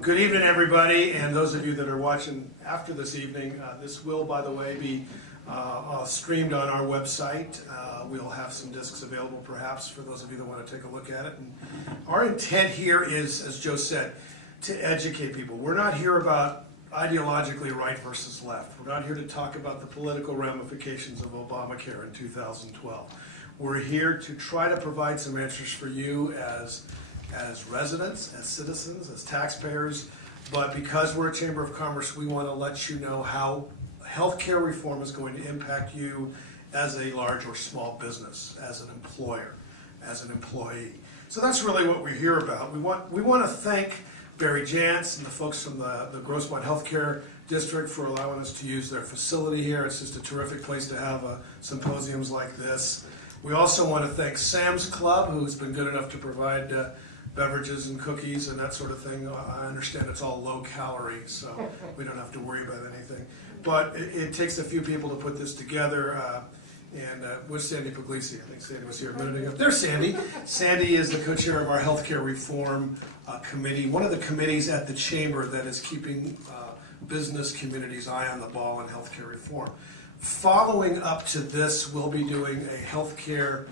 Good evening, everybody, and those of you that are watching after this evening. This will, by the way, be streamed on our website. We'll have some discs available, perhaps, for those of you that want to take a look at it. And our intent here is, as Joe said, to educate people. We're not here about ideologically right versus left. We're not here to talk about the political ramifications of Obamacare in 2012. We're here to try to provide some answers for you as residents, as citizens, as taxpayers, but because we're a Chamber of Commerce, we want to let you know how healthcare reform is going to impact you as a large or small business, as an employer, as an employee. So that's really what we're here about. We want to thank Barry Jantz and the folks from the Grossmont Healthcare District for allowing us to use their facility here. It's just a terrific place to have symposiums like this. We also want to thank Sam's Club, who's been good enough to provide beverages and cookies and that sort of thing. I understand it's all low calorie, so we don't have to worry about anything. But it takes a few people to put this together. Where's Sandy Puglisi? I think Sandy was here a minute ago. There's Sandy. Sandy is the co-chair of our healthcare reform committee, one of the committees at the Chamber that is keeping business community's eye on the ball in healthcare reform. Following up to this, we'll be doing a healthcare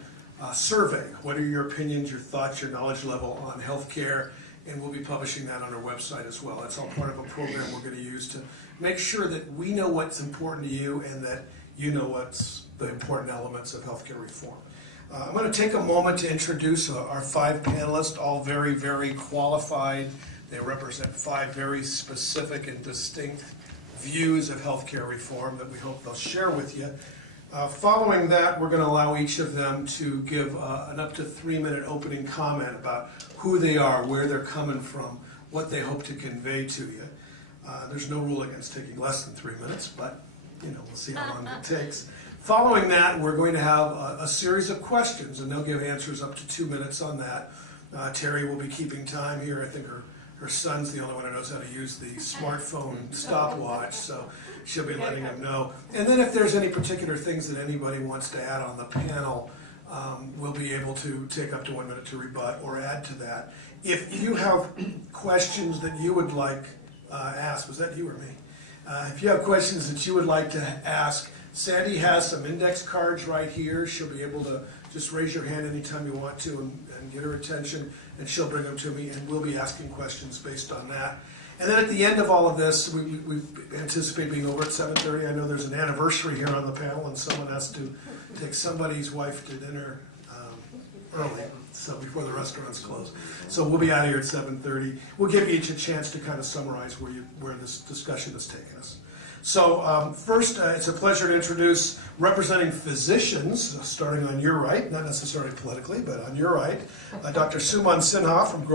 survey. What are your opinions, your thoughts, your knowledge level on healthcare? And we'll be publishing that on our website as well. That's all part of a program we're going to use to make sure that we know what's important to you and that you know what's the important elements of healthcare reform. I'm going to take a moment to introduce our 5 panelists, all very, very qualified. They represent 5 very specific and distinct views of healthcare reform that we hope they'll share with you. Following that, we're going to allow each of them to give an up to 3-minute opening comment about who they are, where they're coming from, what they hope to convey to you. There's no rule against taking less than 3 minutes, but we'll see how long it takes. Following that, we're going to have a series of questions, and they'll give answers up to 2 minutes on that. Terry will be keeping time here. I think her son's the only one who knows how to use the smartphone stopwatch, so she'll be letting him know. And then if there's any particular things that anybody wants to add on the panel, we'll be able to take up to 1 minute to rebut or add to that. If you have questions that you would like asked, was that you or me? If you have questions that you would like to ask, Sandy has some index cards right here. She'll be able to just raise your hand anytime you want to and get her attention, and she'll bring them to me, and we'll be asking questions based on that. And then at the end of all of this, we anticipate being over at 7:30. I know there's an anniversary here on the panel, and someone has to take somebody's wife to dinner early, so before the restaurants close. So we'll be out of here at 7:30. We'll give you each a chance to kind of summarize where this discussion has taken us. So first, it's a pleasure to introduce representing physicians, starting on your right, not necessarily politically, but on your right, Dr. Suman Sinha from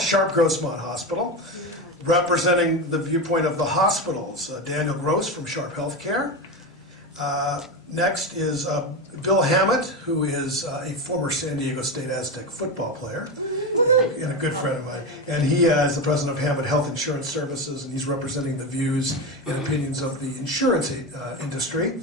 Sharp Grossmont Hospital. Representing the viewpoint of the hospitals, Daniel Gross from Sharp Healthcare. Next is Bill Hammett, who is a former San Diego State Aztec football player and a good friend of mine. And he is the president of Hammett Health Insurance Services, and he's representing the views and opinions of the insurance industry.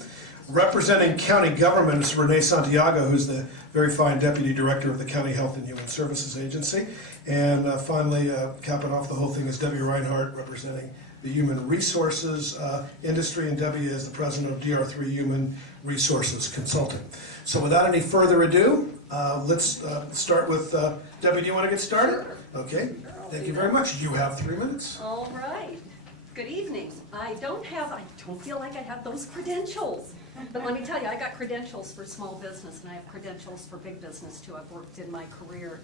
Representing county government is Renee Santiago, who's the very fine deputy director of the County Health and Human Services Agency. And finally, capping off the whole thing is Debbie Reinhardt, representing the human resources industry, and Debbie is the president of DR3 Human Resources Consulting. So without any further ado, let's start with Debbie. Do you want to get started? Sure. Okay. Thank you very much. You have 3 minutes. All right. Good evening. I don't feel like I have those credentials. But let me tell you, I got credentials for small business, and I have credentials for big business too. I've worked in my career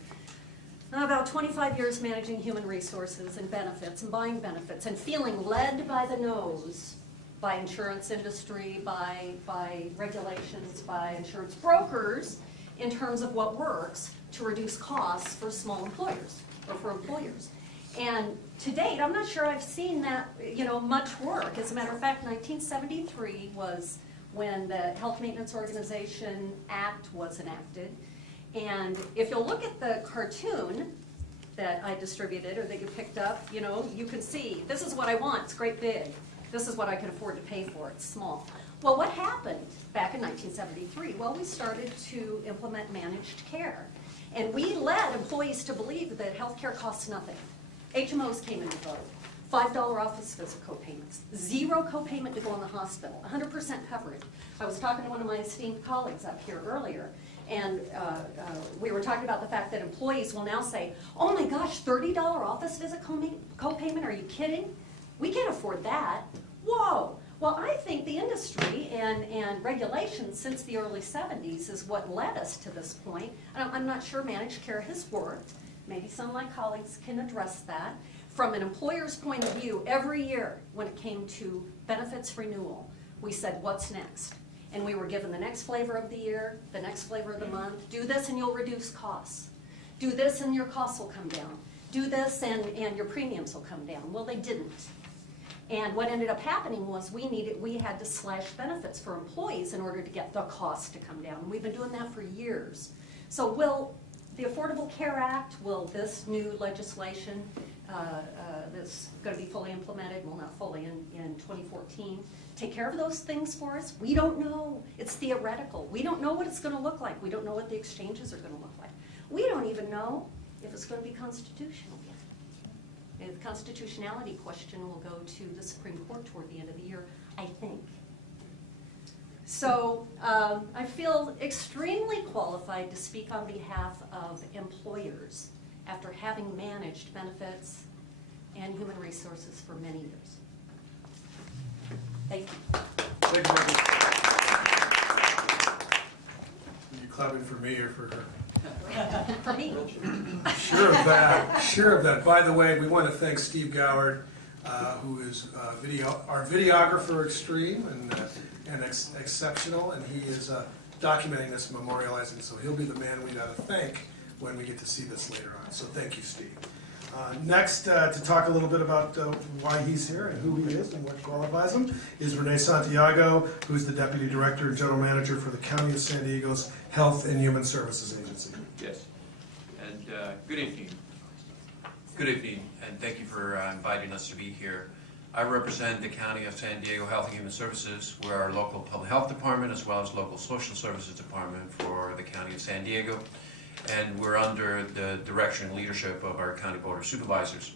about 25 years managing human resources and benefits and buying benefits and feeling led by the nose by insurance industry, by regulations, by insurance brokers in terms of what works to reduce costs for small employers or for employers. And to date, I'm not sure I've seen that, much work. As a matter of fact, 1973 was when the Health Maintenance Organization Act was enacted. And if you'll look at the cartoon that I distributed or that you picked up, you can see, this is what I want, it's great big. This is what I can afford to pay for, it's small. Well, what happened back in 1973? Well, we started to implement managed care. And we led employees to believe that health care costs nothing. HMOs came into vogue. $5 office visit copayments, 0 copayment to go in the hospital, 100% coverage. I was talking to one of my esteemed colleagues up here earlier, and we were talking about the fact that employees will now say, oh my gosh, $30 office visit copayment, are you kidding? We can't afford that. Whoa. Well, I think the industry and regulations since the early 70s is what led us to this point. I'm not sure managed care has worked. Maybe some of my colleagues can address that. From an employer's point of view, every year when it came to benefits renewal, we said, what's next? And we were given the next flavor of the year, the next flavor of the month. Do this and you'll reduce costs. Do this and your costs will come down. Do this and your premiums will come down. Well, they didn't. And what ended up happening was we had to slash benefits for employees in order to get the cost to come down. We've been doing that for years. So will the Affordable Care Act, will this new legislation that's going to be fully implemented, well not fully, in 2014, take care of those things for us? We don't know. It's theoretical. We don't know what it's going to look like. We don't know what the exchanges are going to look like. We don't even know if it's going to be constitutional yet. And the constitutionality question will go to the Supreme Court toward the end of the year, I think. So I feel extremely qualified to speak on behalf of employers after having managed benefits and human resources for many years. Thank you. Thank you, Michael. Are you clapping for me or for her? For me. Sure of that. Sure of that. By the way, we want to thank Steve Goward, who is our videographer extreme and exceptional, and he is documenting this, memorializing, so he'll be the man we got to thank when we get to see this later on. So thank you, Steve. Next, to talk a little bit about why he's here and who he is and what qualifies him, is Renee Santiago, who's the Deputy Director and General Manager for the County of San Diego's Health and Human Services Agency. Yes, and good evening. Good evening, and thank you for inviting us to be here. I represent the County of San Diego Health and Human Services. We're our local public health department as well as local social services department for the County of San Diego. And we're under the direction and leadership of our County Board of Supervisors.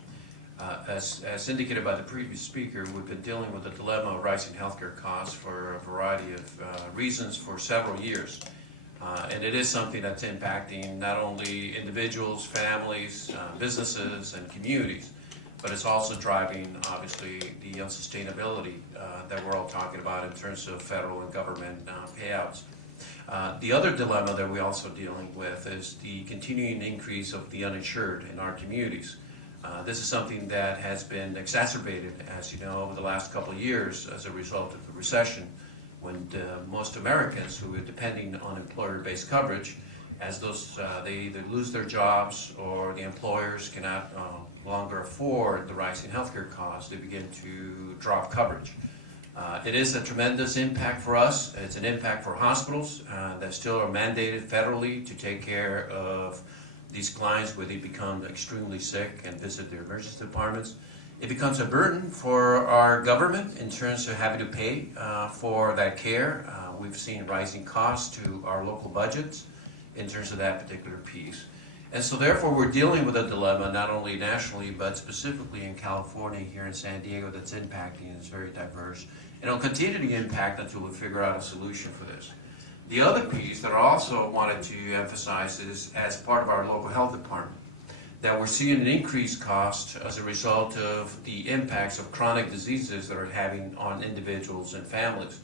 As indicated by the previous speaker, we've been dealing with the dilemma of rising healthcare costs for a variety of reasons for several years. And it is something that's impacting not only individuals, families, businesses, and communities, but it's also driving, obviously, the unsustainability that we're all talking about in terms of federal and government payouts. The other dilemma that we're also dealing with is the continuing increase of the uninsured in our communities. This is something that has been exacerbated, as you know, over the last couple of years as a result of the recession, when most Americans who are depending on employer-based coverage, as those they either lose their jobs or the employers cannot longer afford the rising healthcare costs, they begin to drop coverage. It is a tremendous impact for us. It's an impact for hospitals that still are mandated federally to take care of these clients where they become extremely sick and visit their emergency departments. It becomes a burden for our government in terms of having to pay for that care. We've seen rising costs to our local budgets in terms of that particular piece. And so therefore we're dealing with a dilemma not only nationally but specifically in California here in San Diego that's impacting and it's very diverse. And it'll continue to impact until we figure out a solution for this. The other piece that I also wanted to emphasize is as part of our local health department that we're seeing an increased cost as a result of the impacts of chronic diseases that are having on individuals and families.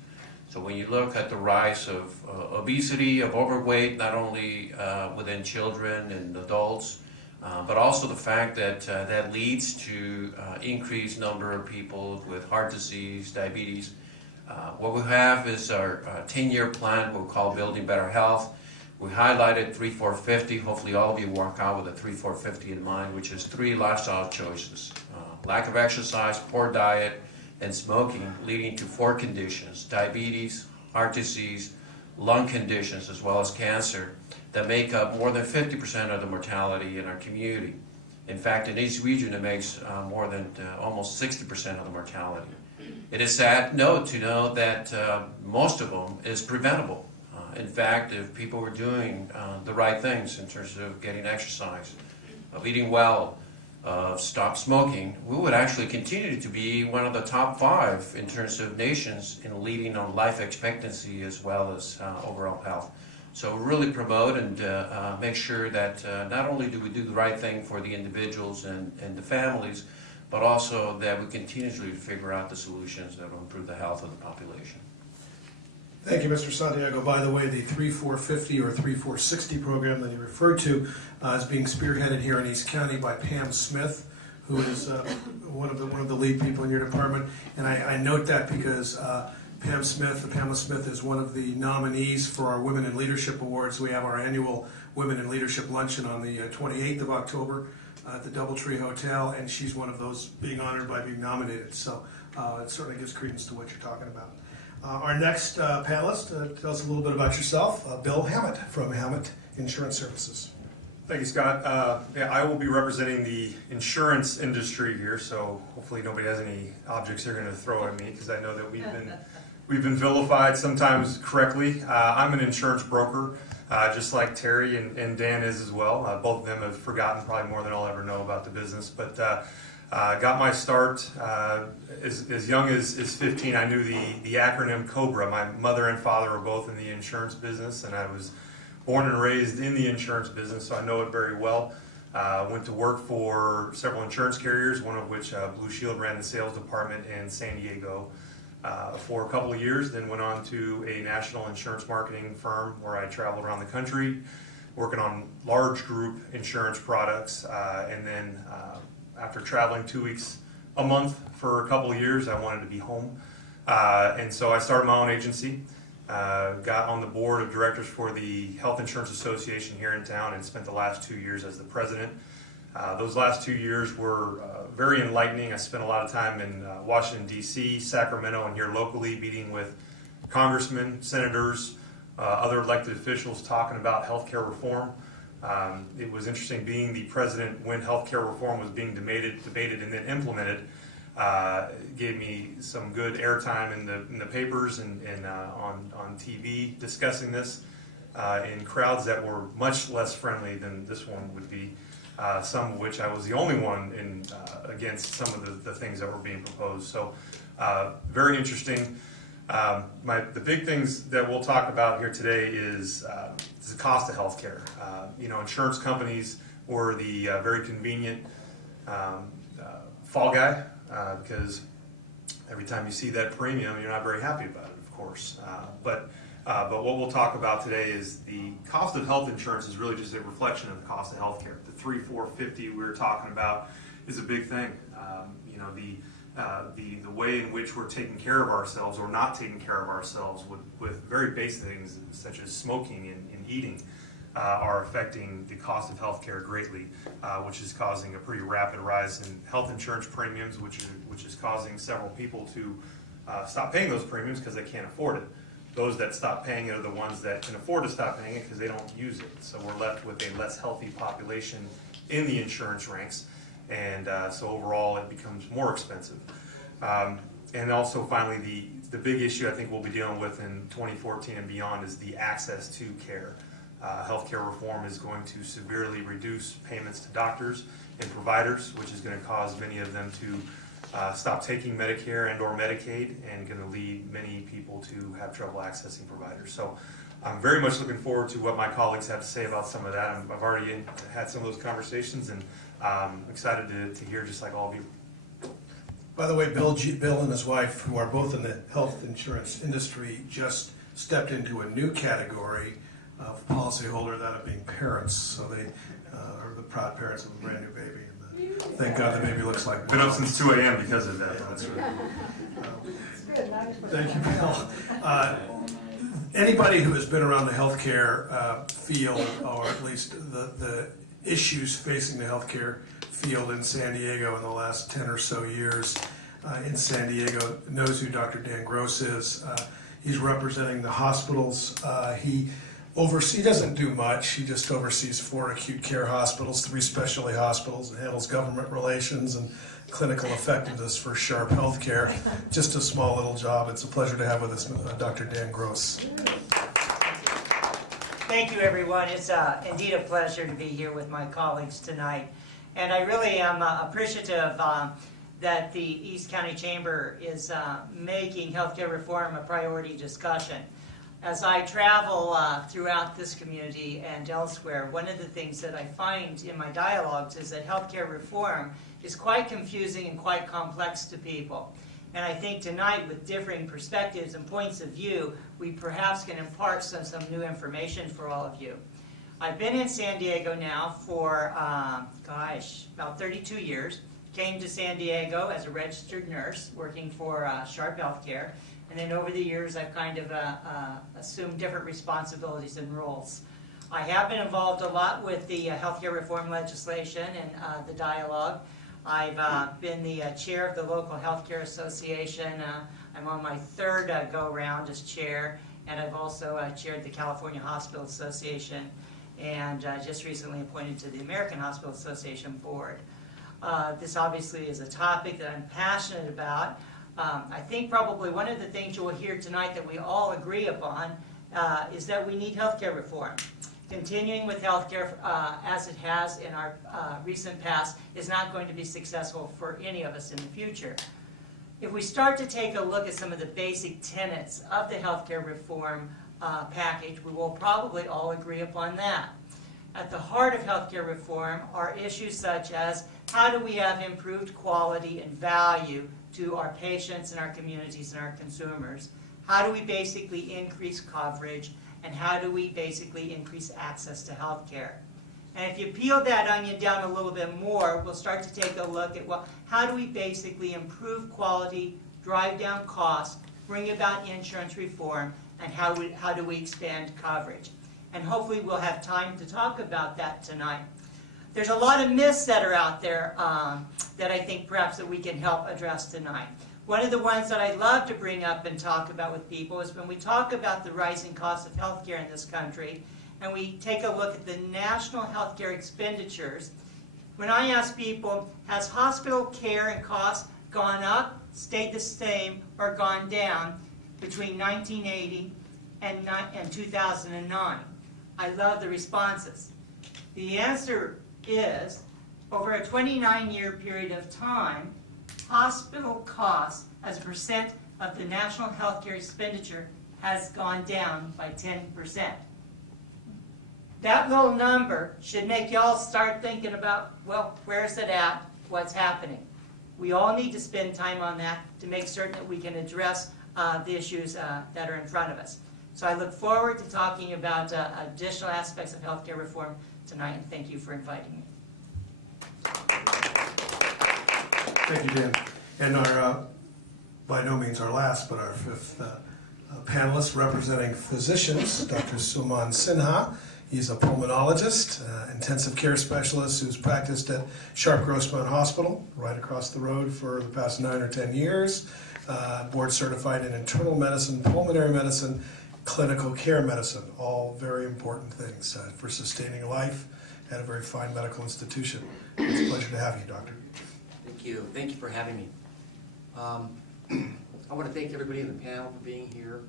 So when you look at the rise of obesity, of overweight, not only within children and adults, but also the fact that that leads to increased number of people with heart disease, diabetes. What we have is our 10-year plan we'll call Building Better Health. We highlighted 3-4-50. Hopefully all of you walk out with a 3-4-50 in mind, which is 3 lifestyle choices. Lack of exercise, poor diet, and smoking, leading to 4 conditions: diabetes, heart disease, lung conditions, as well as cancer, that make up more than 50% of the mortality in our community. In fact, in each region, it makes more than almost 60% of the mortality. It is sad note to know that most of them is preventable. In fact, if people were doing the right things in terms of getting exercise, of eating well, of stop smoking, we would actually continue to be one of the top 5 in terms of nations in leading on life expectancy as well as overall health. So really promote and make sure that not only do we do the right thing for the individuals and the families, but also that we continuously figure out the solutions that will improve the health of the population. Thank you, Mr. Santiago. By the way, the 3450 or 3460 program that you referred to is being spearheaded here in East County by Pam Smith, who is one of the lead people in your department. And I note that because Pamela Smith is one of the nominees for our Women in Leadership Awards. We have our annual Women in Leadership Luncheon on the 28th of October at the Doubletree Hotel, and she's one of those being honored by being nominated. So it certainly gives credence to what you're talking about. Our next panelist, tell us a little bit about yourself, Bill Hammett from Hammett Insurance Services. Thank you, Scott. I will be representing the insurance industry here, so hopefully nobody has any objects they're going to throw at me, because I know that we've been vilified sometimes correctly. I'm an insurance broker, just like Terry and Dan is as well. Both of them have forgotten probably more than I'll ever know about the business, but got my start as young as 15. I knew the acronym COBRA. My mother and father were both in the insurance business, and I was born and raised in the insurance business, so I know it very well. Went to work for several insurance carriers, one of which Blue Shield ran the sales department in San Diego for a couple of years, then went on to a national insurance marketing firm where I traveled around the country working on large group insurance products, and then after traveling 2 weeks a month for a couple of years, I wanted to be home. And so I started my own agency, got on the board of directors for the Health Insurance Association here in town, and spent the last 2 years as the president. Those last 2 years were very enlightening. I spent a lot of time in Washington, D.C., Sacramento, and here locally, meeting with congressmen, senators, other elected officials, talking about healthcare reform. It was interesting being the president when healthcare reform was being debated and then implemented. Gave me some good airtime in the papers and on TV discussing this in crowds that were much less friendly than this one would be. Some of which I was the only one against some of the things that were being proposed. So very interesting. The big things that we'll talk about here today is the cost of healthcare. Insurance companies were the very convenient fall guy, because every time you see that premium, you're not very happy about it, of course. But what we'll talk about today is the cost of health insurance is really just a reflection of the cost of healthcare. The 3,450 we were talking about is a big thing. The way in which we're taking care of ourselves or not taking care of ourselves with very basic things such as smoking and eating are affecting the cost of healthcare greatly, which is causing a pretty rapid rise in health insurance premiums, which is causing several people to stop paying those premiums because they can't afford it. Those that stop paying it are the ones that can afford to stop paying it because they don't use it. So we're left with a less healthy population in the insurance ranks, and so overall it becomes more expensive. And also finally, the big issue I think we'll be dealing with in 2014 and beyond is the access to care. Healthcare reform is going to severely reduce payments to doctors and providers, which is going to cause many of them to stop taking Medicare and or Medicaid, and going to lead many people to have trouble accessing providers. So I'm very much looking forward to what my colleagues have to say about some of that. I've already had some of those conversations, and I'm excited to hear, just like all of you. By the way, Bill and his wife, who are both in the health insurance industry, just stepped into a new category of policyholder, that of being parents. So they are the proud parents of a brand new baby. And thank God the baby looks like. Been up since 2 a.m. because of that. Yeah, that's right. Thank you, Bill. Anybody who has been around the healthcare field, or at least the issues facing the healthcare field in San Diego in the last 10 or so years in San Diego knows who Dr. Dan Gross is. He's representing the hospitals. He doesn't do much. He just oversees 4 acute care hospitals, 3 specialty hospitals, and handles government relations and clinical effectiveness for Sharp Healthcare. Just a small little job. It's a pleasure to have with us Dr. Dan Gross. Thank you, everyone. It's indeed a pleasure to be here with my colleagues tonight. And I really am appreciative that the East County Chamber is making healthcare reform a priority discussion. As I travel throughout this community and elsewhere, one of the things that I find in my dialogues is that healthcare reform is quite confusing and quite complex to people. And I think tonight, with differing perspectives and points of view, we perhaps can impart some new information for all of you. I've been in San Diego now for, about 32 years. Came to San Diego as a registered nurse working for Sharp Healthcare. And then over the years, I've kind of assumed different responsibilities and roles. I have been involved a lot with the healthcare reform legislation and the dialogue. I've been the chair of the local healthcare association. I'm on my third go-round as chair, and I've also chaired the California Hospital Association, and just recently appointed to the American Hospital Association board. This obviously is a topic that I'm passionate about. I think probably one of the things you will hear tonight that we all agree upon is that we need healthcare reform. Continuing with healthcare as it has in our recent past is not going to be successful for any of us in the future. If we start to take a look at some of the basic tenets of the healthcare reform package, we will probably all agree upon that. At the heart of healthcare reform are issues such as how do we have improved quality and value to our patients and our communities and our consumers? How do we basically increase coverage? And how do we basically increase access to health care? And if you peel that onion down a little bit more, we'll start to take a look at, well, how do we basically improve quality, drive down costs, bring about insurance reform, and how do we expand coverage? And hopefully we'll have time to talk about that tonight. There's a lot of myths that are out there that I think perhaps that we can help address tonight. One of the ones that I love to bring up and talk about with people is when we talk about the rising cost of healthcare in this country, and we take a look at the national healthcare expenditures. When I ask people, has hospital care and costs gone up, stayed the same, or gone down between 1980 and 2009? I love the responses. The answer is, over a 29-year period of time, hospital costs as a percent of the national healthcare expenditure has gone down by 10%. That little number should make y'all start thinking about, well, where's it at? What's happening? We all need to spend time on that to make certain that we can address the issues that are in front of us. So I look forward to talking about additional aspects of healthcare reform tonight, and thank you for inviting me. Thank you, Dan. And our, by no means our last, but our fifth panelist representing physicians, Dr. Suman Sinha. He's a pulmonologist, intensive care specialist who's practiced at Sharp Grossmont Hospital right across the road for the past 9 or 10 years. Board certified in internal medicine, pulmonary medicine, clinical care medicine, all very important things for sustaining life at a very fine medical institution. It's a pleasure to have you, Doctor. Thank you. Thank you for having me. I want to thank everybody in the panel for being here,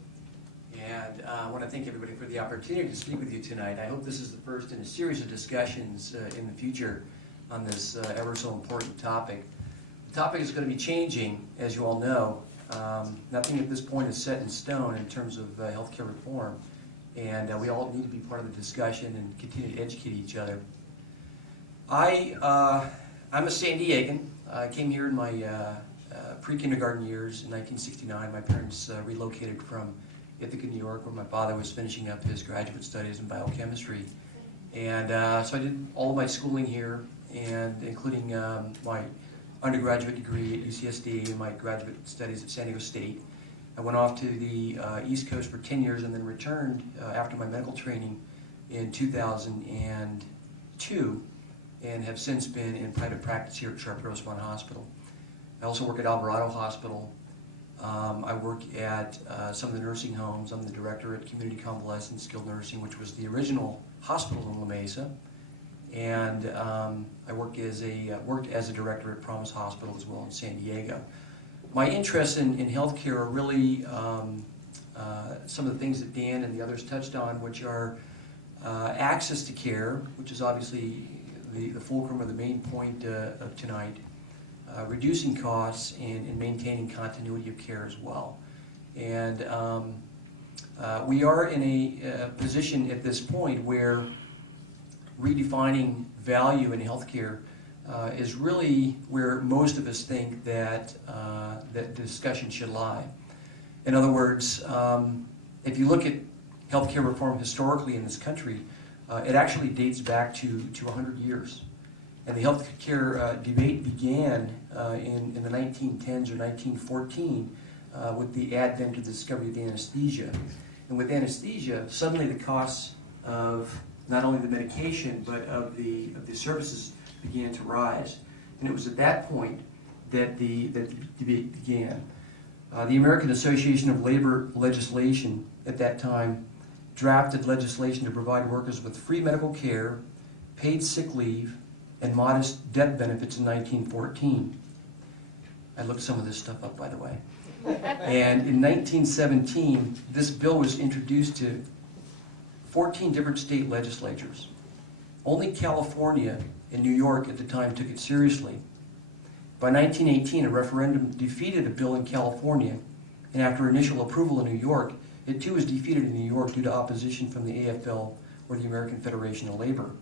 and I want to thank everybody for the opportunity to speak with you tonight. I hope this is the first in a series of discussions in the future on this ever so important topic. The topic is going to be changing, as you all know. Nothing at this point is set in stone in terms of healthcare reform, and we all need to be part of the discussion and continue to educate each other. I'm a San Diegan. I came here in my pre-kindergarten years in 1969. My parents relocated from Ithaca, New York, where my father was finishing up his graduate studies in biochemistry. And so I did all of my schooling here, and including my undergraduate degree at UCSD and my graduate studies at San Diego State. I went off to the East Coast for 10 years and then returned after my medical training in 2002 and have since been in private practice here at Sharp Grossmont Hospital. I also work at Alvarado Hospital. I work at some of the nursing homes. I'm the director at Community Convalescent Skilled Nursing, which was the original hospital in La Mesa. And I worked as a director at Promise Hospital as well in San Diego. My interests in healthcare are really some of the things that Dan and the others touched on, which are access to care, which is obviously the fulcrum or the main point of tonight, reducing costs and maintaining continuity of care as well. And we are in a position at this point where redefining value in healthcare is really where most of us think that that the discussion should lie. In other words, if you look at healthcare reform historically in this country, it actually dates back to 100 years. And the healthcare debate began in the 1910s or 1914 with the advent of the discovery of anesthesia. And with anesthesia, suddenly the costs of not only the medication but of the services began to rise. And it was at that point that the debate began. The American Association of Labor legislation at that time drafted legislation to provide workers with free medical care, paid sick leave, and modest death benefits in 1914. I looked some of this stuff up, by the way. And in 1917, this bill was introduced to 14 different state legislatures. Only California and New York at the time took it seriously. By 1918, a referendum defeated a bill in California, and after initial approval in New York, it too was defeated in New York due to opposition from the AFL, or the American Federation of Labor.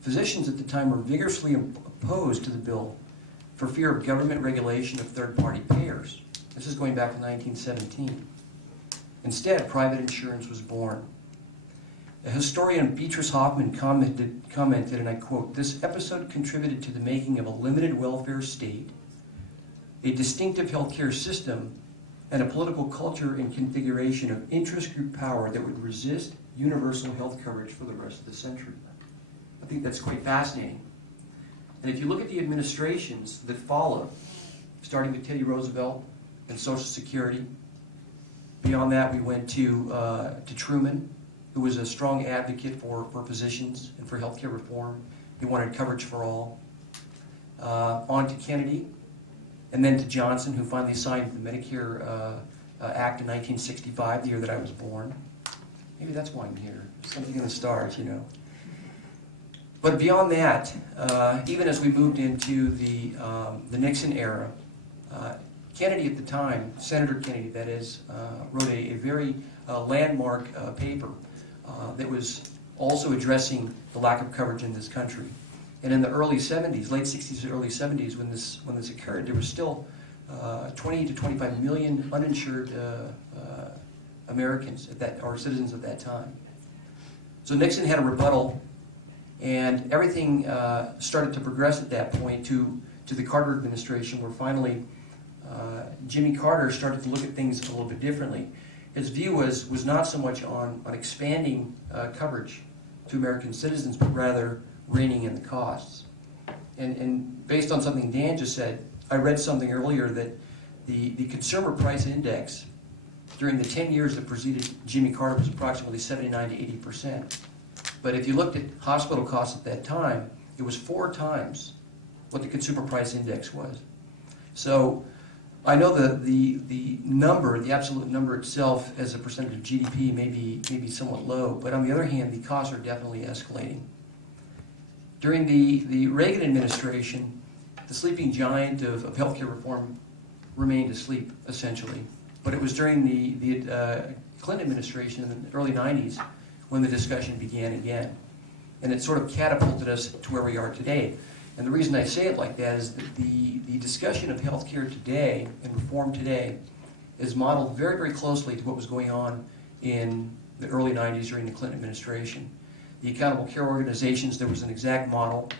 Physicians at the time were vigorously opposed to the bill for fear of government regulation of third-party payers. This is going back to 1917. Instead, private insurance was born. A historian, Beatrice Hoffman, commented, and I quote, "This episode contributed to the making of a limited welfare state, a distinctive healthcare system, and a political culture and configuration of interest group power that would resist universal health coverage for the rest of the century." I think that's quite fascinating. And if you look at the administrations that followed, starting with Teddy Roosevelt and Social Security, beyond that we went to Truman, who was a strong advocate for physicians and for healthcare reform. He wanted coverage for all. On to Kennedy, and then to Johnson, who finally signed the Medicare Act in 1965, the year that I was born. Maybe that's why I'm here. Something in the stars, you know. But beyond that, even as we moved into the Nixon era, Kennedy at the time, Senator Kennedy that is, wrote a very landmark paper that was also addressing the lack of coverage in this country. And in the early 70s, late 60s and early 70s, when this occurred, there was still 20 to 25 million uninsured Americans or citizens at that time. So Nixon had a rebuttal, and everything started to progress at that point to the Carter administration, where finally Jimmy Carter started to look at things a little bit differently. His view was not so much on expanding coverage to American citizens, but rather reining in the costs. And based on something Dan just said, I read something earlier that the consumer price index during the 10 years that preceded Jimmy Carter was approximately 79 to 80%. But if you looked at hospital costs at that time, it was 4 times what the consumer price index was. So I know the number, the absolute number itself as a percentage of GDP may be somewhat low, but on the other hand, the costs are definitely escalating. During the Reagan administration, the sleeping giant of healthcare reform remained asleep, essentially. But it was during the Clinton administration in the early 90s when the discussion began again. And it sort of catapulted us to where we are today. And the reason I say it like that is that the discussion of healthcare today and reform today is modeled very, very closely to what was going on in the early 90s during the Clinton administration. The accountable care organizations, there was an exact model.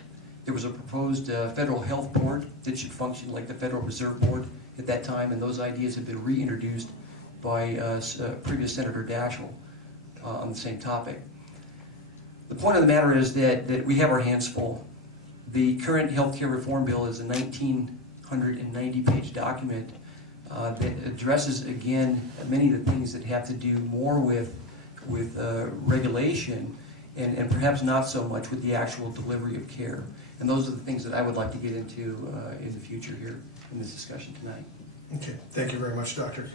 There was a proposed federal health board that should function like the Federal Reserve Board at that time, and those ideas have been reintroduced by previous Senator Daschle on the same topic. The point of the matter is that we have our hands full. The current healthcare reform bill is a 1,990-page document that addresses, again, many of the things that have to do more with regulation and perhaps not so much with the actual delivery of care. And those are the things that I would like to get into in the future here in this discussion tonight. Okay, thank you very much, Doctor.